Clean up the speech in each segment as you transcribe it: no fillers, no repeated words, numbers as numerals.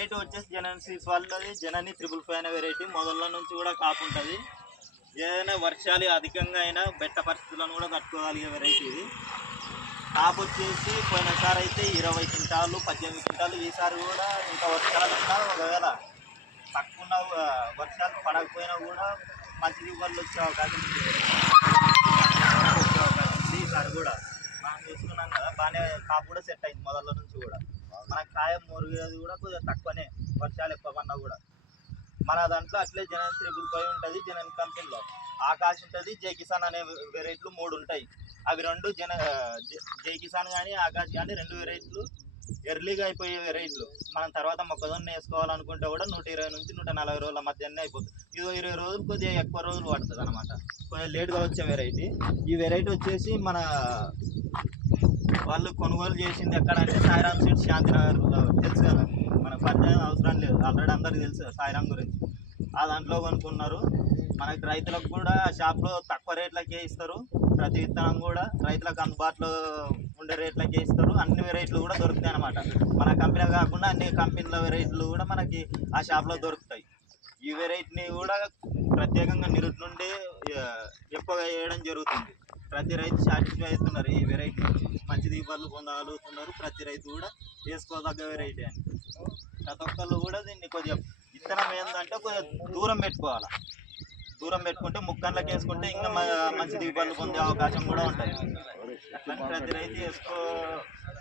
Variety వచ్చేసి జనని seeds వాళ్ళది జనని 555 అనే వెరైటీ మొదల నుంచి కూడా కాపు ఉంటుంది. ఏదైనా వర్షాలు అధికంగా అయినా బెట్ట పరిస్థితులను కూడా తట్టుకోగలిగే వెరైటీ ఇది. కాపు వచ్చేసి పోయినసారి అయితే 20 క్వింటాలు 18 క్వింటాలు, ఈసారి కూడా ఇంకా వర్షాలున్నా ఒకవేళ తక్కువ వర్షాలు పడకపోయినా కూడా మంచి దిగుబడులు వచ్చే అవకాశం ఉంది. ఈసారి కూడా మనం చూసుకున్నాం కదా, బాగానే కాపు కూడా సెట్ అయింది మొదల నుంచి కూడా. మనకు కాయం మురిగేది కూడా కొద్దిగా తక్కువనే వర్షాలు ఎక్కువ పడినా కూడా. మన దాంట్లో అట్లే జనని 555 ఉంటుంది. జనని కంపెనీలో ఆకాశ్ ఉంటుంది, జై కిసాన్ అనే వెరైటీలు 3 ఉంటాయి. అవి రెండు జై కిసాన్ కానీ ఆకాశ్ కానీ 2 వెరైటీలు ఎర్లీగా అయిపోయే వెరైటీలు. మనం తర్వాత మొక్కజొన్న వేసుకోవాలనుకుంటే కూడా 120 నుంచి 140 రోజుల మధ్యనే అయిపోతుంది. ఇది 20 రోజులు కొద్దిగా ఎక్కువ రోజులు పడుతుంది అనమాట, కొద్దిగా లేట్గా వచ్చే వెరైటీ. ఈ వెరైటీ వచ్చేసి మన వాళ్ళు కొనుగోలు చేసింది ఎక్కడంటే సాయిరామ్ సీడ్స్ శాంతినగర్, తెలుసు కదా, మన పరిచయం అవసరం లేదు, ఆల్రెడీ అందరికి తెలుసు సాయిరామ్ గురించి. ఆ దాంట్లో కొనుక్కున్నారు. మనకి రైతులకు కూడా షాప్లో తక్కువ రేట్లకే ఇస్తారు. ప్రతి విత్తనం కూడా రైతులకు అందుబాటులో ఉండే రేట్లకే ఇస్తారు. అన్ని వెరైటీలు కూడా దొరుకుతాయి అన్నమాట. మన కంపెనీ కాకుండా అన్ని కంపెనీల వెరైటీలు కూడా మనకి ఆ షాప్లో దొరుకుతాయి. ఈ వెరైటీని కూడా ప్రత్యేకంగా నిరుటి నుండి ఎక్కువగా వేయడం జరుగుతుంది. ప్రతి రైతు సాటిస్ఫై అవుతున్నారు ఈ వెరైటీ నుంచి, మంచి దిగుబడులు పొందగలుగుతున్నారు. ప్రతి రైతు కూడా వేసుకోదగ్గ వెరైటీ అని. ప్రతి ఒక్కళ్ళు కూడా దీన్ని కొద్దిగా విత్తనం ఏంటంటే కొద్దిగా దూరం పెట్టుకోవాలి. దూరం పెట్టుకుంటే ముక్కన్లకు వేసుకుంటే ఇంకా మంచి దిగుబడులు పొందే అవకాశం కూడా ఉంటుంది. అట్లని ప్రతి రైతు వేసుకో,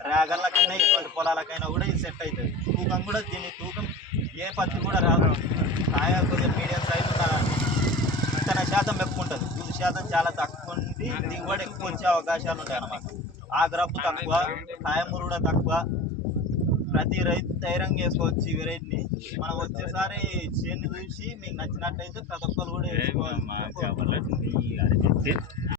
రేగళ్ళకైనా ఎటువంటి పొలాలకైనా కూడా ఇది సెట్ అవుతుంది. తూకం కూడా దీని తూకం ఏ పత్తి కూడా రాదు. కాయ కొద్దిగా మీడియం సైజు ఉన్నదండి. విత్తన శాతం ఎక్కువ ఉంటుంది, దూది శాతం చాలా తక్కువ ఉంది, దిగుబడి ఎక్కువ వచ్చే అవకాశాలు ఉంటాయి అన్నమాట. ఆగ్రప్పు తక్కువ, కాయమూరు కూడా తక్కువ. ప్రతి రైతు ధైర్యంగా వేసుకోవచ్చు ఈ వెరైటీని. మనం వచ్చేసారి చేన్ని చూసి మీకు నచ్చినట్లయితే ప్రతి ఒక్కరు కూడా వేసుకోవాలి.